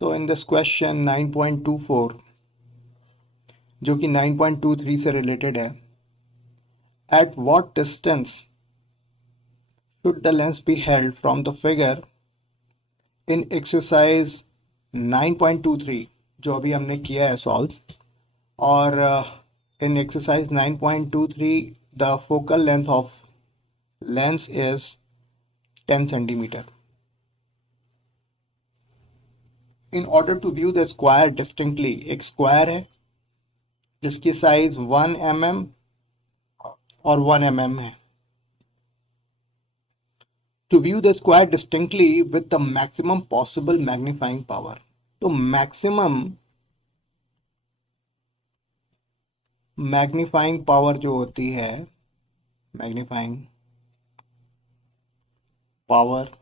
तो in this question 9.24 जो कि 9.23 से रिलेटेड है, at what distance should the lens be held from the figure in exercise 9.23 जो अभी हमने किया है सॉल्व, और in exercise 9.23 the focal length of lens is 10 centimetre. In order to view the square distinctly, एक square है जिसकी size 1 mm और 1 mm है. To view the square distinctly with the maximum possible magnifying power. तो maximum magnifying power जो होती है, magnifying power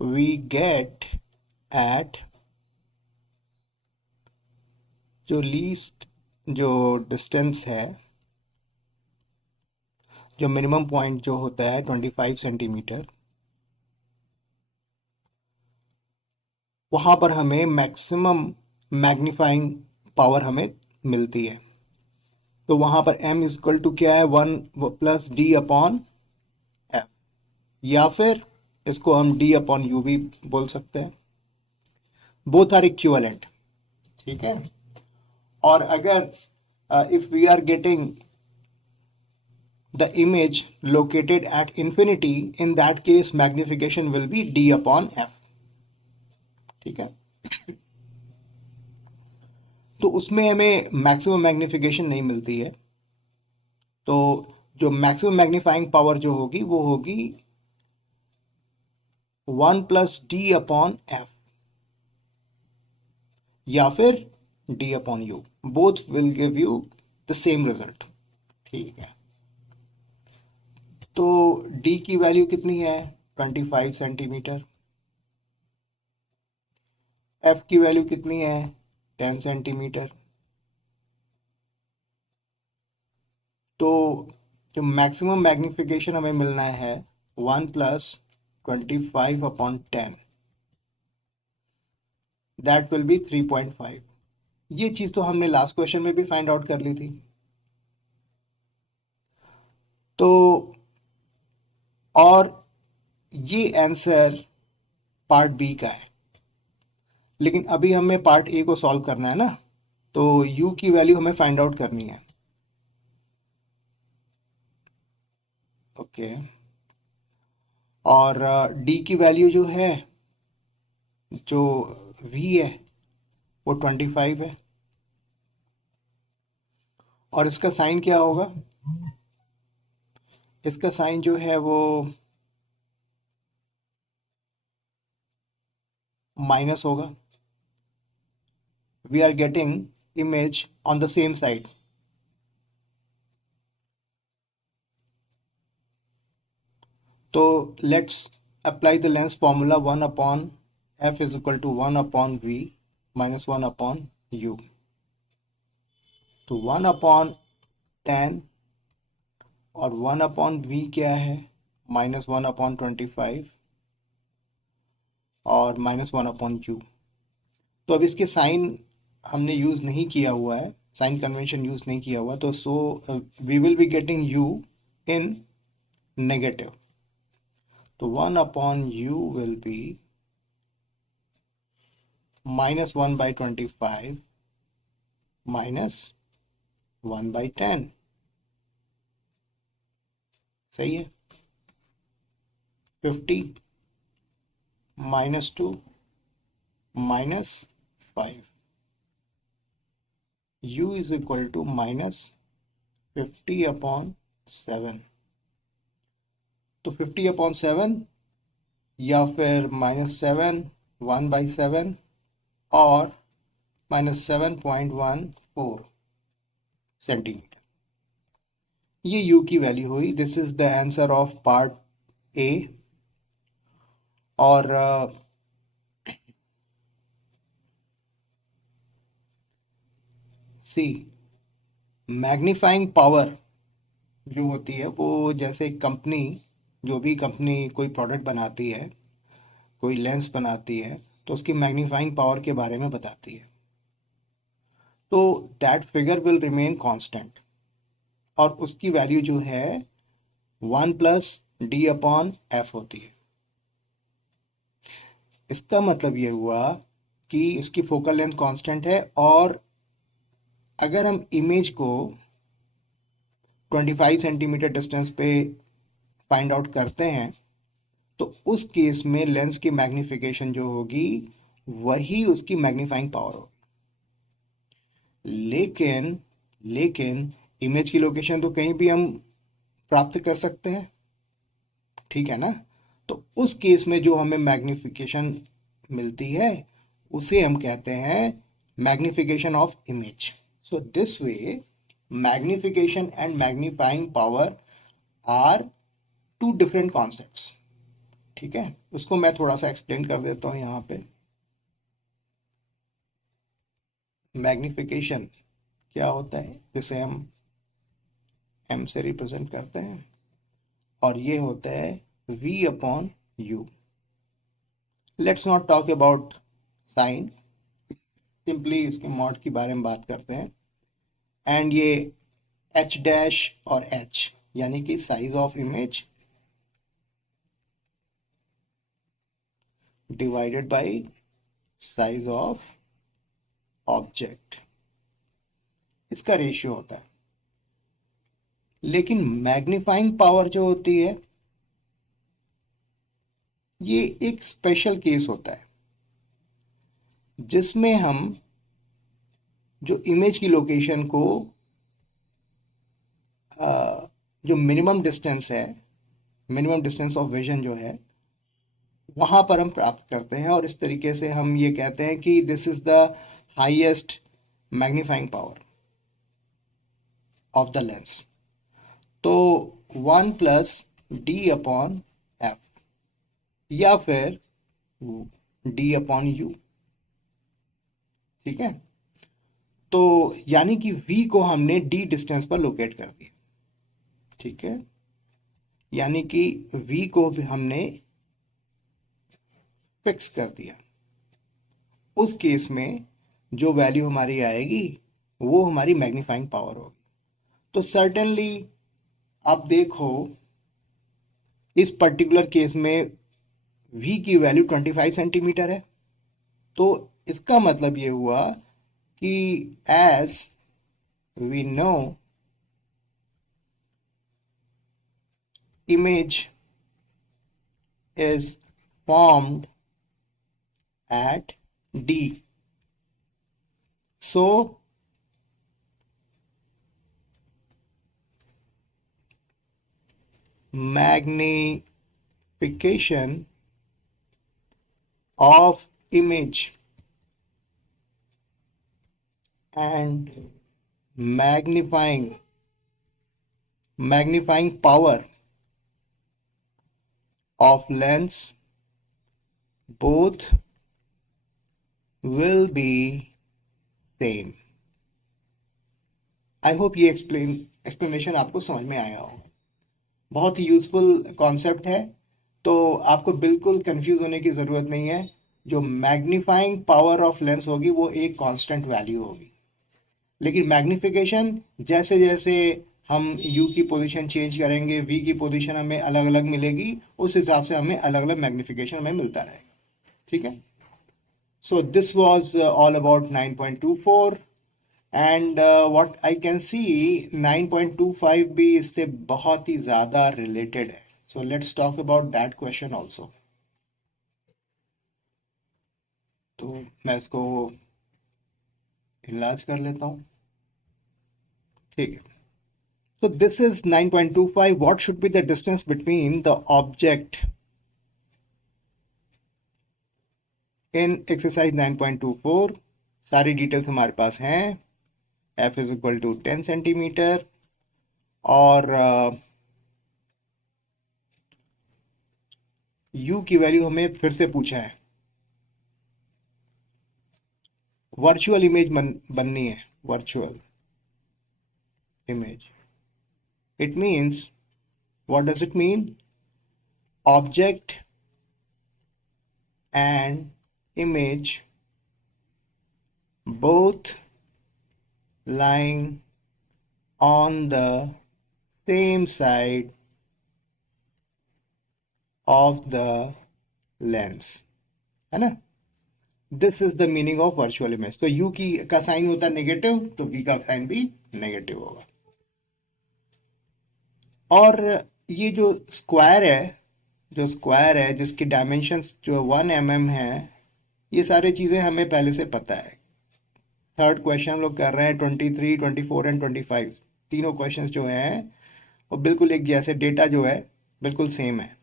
we get at जो लीस्ट जो डिस्टेंस है, जो मिनिमम पॉइंट जो होता है 25 सेंटीमीटर, वहां पर हमें मैक्सिमम मैग्नीफाइंग पावर हमें मिलती है. तो वहां पर m इज इक्वल टू क्या है, 1 + d/f, या फिर इसको हम d/u भी बोल सकते हैं. Both are equivalent. ठीक है. और अगर if we are getting the image located at infinity, in that case magnification will be d/f. ठीक है. तो उसमें हमें मैक्सिमम मैग्निफिकेशन नहीं मिलती है. तो जो मैक्सिमम मैग्नीफाइंग पावर जो होगी वो होगी 1 + d/f या फिर d/u. Both will give you the same result. ठीक है. तो d की वैल्यू कितनी है, 25 सेंटीमीटर. f की वैल्यू कितनी है, 10 सेंटीमीटर. तो जो मैक्सिमम मैग्निफिकेशन हमें मिलना है 1 + 25/10, दैट विल बी 3.5. ये चीज तो हमने लास्ट क्वेश्चन में भी फाइंड आउट कर ली थी. तो और ये आंसर पार्ट बी का है, लेकिन अभी हमें पार्ट ए को सॉल्व करना है ना. तो u की वैल्यू हमें फाइंड आउट करनी है. ओके. और d की वैल्यू जो है, जो v है, वो 25 है. और इसका साइन क्या होगा, इसका साइन जो है वो माइनस होगा. We are getting image on the same side. तो let's apply the lens formula 1/f is equal to 1/v - 1/u. तो 1/10 और 1/v क्या है, -1/25 और -1/u. तो अब इसके साइन हमने यूज नहीं किया हुआ है, साइन कन्वेंशन यूज नहीं किया हुआ, तो so we will be getting u in negative. तो 1/u विल बी -1/25 -1/10. सही है. 50 -2 -5. u is equal to -50/7. तो 50/7 या फिर -7 1/7 और -7.14 सेंटीमीटर. ये u की वैल्यू हुई. This is the answer of part A. और सी, मैग्नीफाइंग पावर जो होती है वो, जैसे कंपनी, जो भी कंपनी कोई प्रोडक्ट बनाती है, कोई लेंस बनाती है तो उसकी मैग्नीफाइंग पावर के बारे में बताती है, तो that figure will remain constant और उसकी वैल्यू जो है 1+d/f होती है। इसका मतलब ये हुआ कि उसकी फोकल लेंथ कांस्टेंट है, और अगर हम इमेज को 25 सेंटीमीटर डिस्टेंस पे फाइंड आउट करते हैं तो उस केस में लेंस की मैग्निफिकेशन जो होगी वही उसकी मैग्नीफाइंग पावर होगी। लेकिन लेकिन इमेज की लोकेशन तो कहीं भी हम प्राप्त कर सकते हैं, ठीक है ना। तो उस केस में जो हमें मैग्निफिकेशन मिलती है उसे हम कहते हैं magnification of image. So this way magnification and magnifying power are two different concepts, ठीक है। उसको मैं थोड़ा सा एक्सप्लेन कर देता हूं यहाँ पे। मैग्निफिकेशन क्या होता है, जिसे हम m से रिप्रेजेंट करते हैं, और ये होता है v/u। Let's not talk about sine, simply इसके मॉड के बारे में बात करते हैं। एंड ये h' और h यानी कि size of image divided by size of object, इसका रेशियो होता है। लेकिन मैग्नीफाइंग पावर जो होती है ये एक स्पेशल केस होता है जिसमें हम जो इमेज की लोकेशन को जो मिनिमम डिस्टेंस है, मिनिमम डिस्टेंस ऑफ विजन जो है वहां पर हम प्राप्त करते हैं, और इस तरीके से हम ये कहते हैं कि this is the highest magnifying power of the lens. तो 1+d/f या फिर d/u, ठीक है। तो यानी कि v को हमने d डिस्टेंस पर लोकेट कर दिया, ठीक है। यानी कि v को भी हमने फिक्स कर दिया। उस केस में जो वैल्यू हमारी आएगी वो हमारी मैग्नीफाइंग पावर होगी। तो सर्टेनली आप देखो इस पर्टिकुलर केस में v की वैल्यू 25 सेंटीमीटर है, तो इसका मतलब ये हुआ कि as we know image is formed at D. So magnification of image and magnifying power of lens both will be same. I hope ये एक्सप्लेनेशन आपको समझ में आया होगा। बहुत ही यूजफुल कॉन्सेप्ट है, तो आपको बिल्कुल कंफ्यूज होने की ज़रूरत नहीं है। जो मैग्नीफाइंग पावर ऑफ लेंस होगी वो एक कांस्टेंट वैल्यू होगी, लेकिन मैग्निफिकेशन जैसे जैसे हम u की पोजीशन चेंज करेंगे v की पोजीशन हमें अलग अलग मिलेगी, उस हिसाब से हमें अलग अलग मैग्निफिकेशन हमें मिलता रहेगा, ठीक है। So this was all about 9.24 and what I can see 9.25 भी इससे बहुत ही ज़्यादा रिलेटेड है। So let's talk about that question also. तो मैं इसको इलाज कर लेता हूँ, ठीक है। So this is 9.25. What should be the distance between the object in exercise 9.24? सारी डिटेल्स हमारे पास हैं। f is equal to 10 centimetre और u की वैल्यू हमें फिर से पूछा है। वर्चुअल इमेज बननी है, virtual image. It means, what does it mean? Object and image both lying on the same side of the lens, है ना. This is the meaning of virtual image. तो यू की का साइन होता है negative, तो वी का sign भी नेगेटिव होगा. और ये जो स्क्वायर है जिसकी डायमेंशंस जो 1 mm है, ये सारी चीज़ें हमें पहले से पता है. थर्ड क्वेश्चन हम लोग कर रहे हैं 23, 24 एंड 25. तीनों क्वेश्चंस जो हैं वो बिल्कुल एक जैसे, डेटा जो है बिल्कुल सेम है.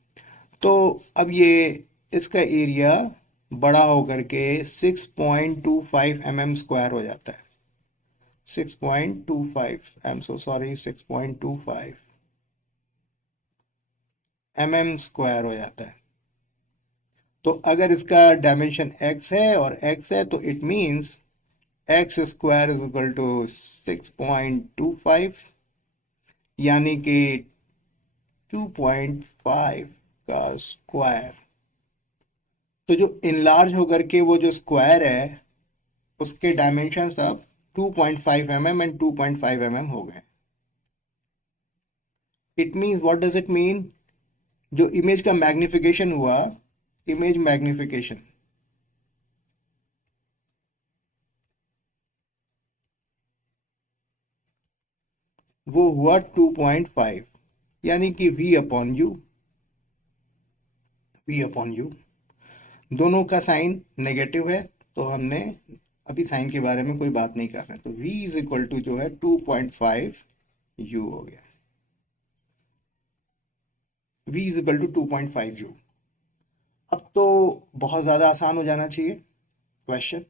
तो अब ये इसका एरिया बड़ा होकर के 6.25 mm स्क्वायर हो जाता है. 6.25, I am so sorry, 6.25 mm square हो जाता है. तो अगर इसका डायमेंशन x है और x है, तो it means x square is equal to 6.25, यानी कि 2.5 का स्क्वायर. तो जो इनलार्ज होकर के वो जो स्क्वायर है उसके डायमेंशंस अब 2.5 mm एंड 2.5 mm हो गए. It means, what does it mean? जो इमेज का मैग्निफिकेशन हुआ, इमेज मैग्निफिकेशन, वो हुआ 2.5, यानी कि v अपॉन यू. दोनों का साइन नेगेटिव है, तो हमने अभी साइन के बारे में कोई बात नहीं कर रहे. तो v इज इक्वल टू जो है 2.5 u हो गया. v is equal to 2.5 u. अब तो बहुत ज़्यादा आसान हो जाना चाहिए question.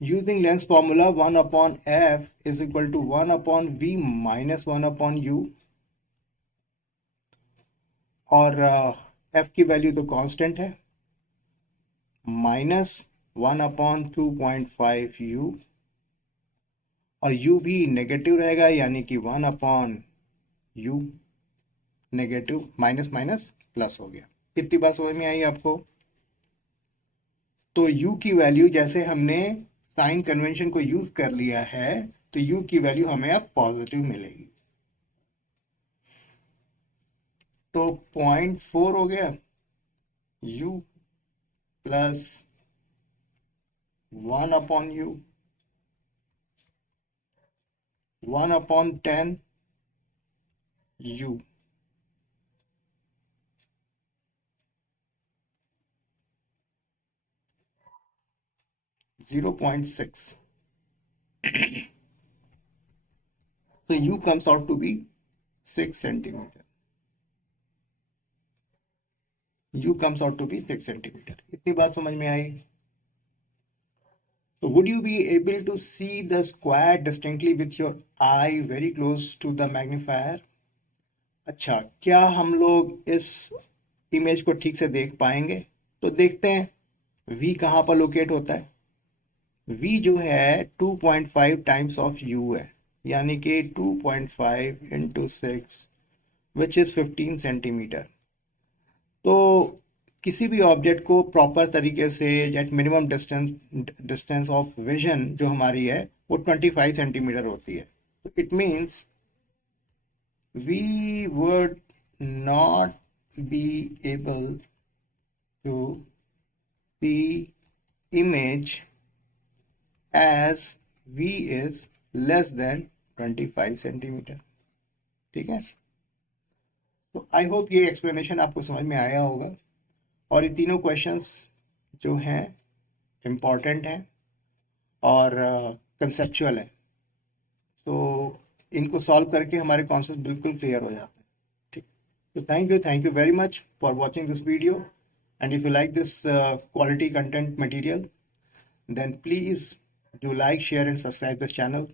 Using lens formula 1 upon f is equal to 1 upon v minus 1 upon u. और f की वैल्यू तो कांस्टेंट है, माइनस 1 अपॉन 2.5 u, और u भी नेगेटिव रहेगा, यानी कि 1 upon u. Negative minus minus plus हो गया. कितनी बात समझ में आई आपको? तो u की वैल्यू, जैसे हमने साइन कन्वेंशन को यूज कर लिया है, तो u की वैल्यू हमें अब पॉजिटिव मिलेगी. तो 0.4 हो गया u plus 1 upon u, 1 upon 10 u. (0.6). So u comes out to be 6 centimeter. u comes out to be 6 centimeter. इतनी बात समझ में आई? So would you be able to see the square distinctly with your eye very close to the magnifier? अच्छा, क्या हम लोग इस image को ठीक से देख पाएंगे? तो देखते हैं v कहाँ पर लोकेट होता है. v जो है 2.5 टाइम्स ऑफ u है, यानी कि 2.5 इंटू 6 विच इज़ 15 सेंटीमीटर. तो किसी भी ऑब्जेक्ट को प्रॉपर तरीके से, at minimum distance of vision जो हमारी है वो 25 सेंटीमीटर होती है. तो it means we would not be able to see image as v is less than 25 centimetre. ठीक है. तो आई होप ये एक्सप्लेनेशन आपको समझ में आया होगा. और ये तीनों क्वेश्चंस जो हैं इम्पॉर्टेंट हैं और कंसेप्चुअल है. तो इनको सॉल्व करके हमारे कॉन्सेप्ट बिल्कुल क्लियर हो जाते हैं. ठीक. तो thank you very much for watching this video. And if you like this quality content material, then please do like, share and subscribe this channel.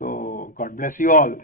So God bless you all.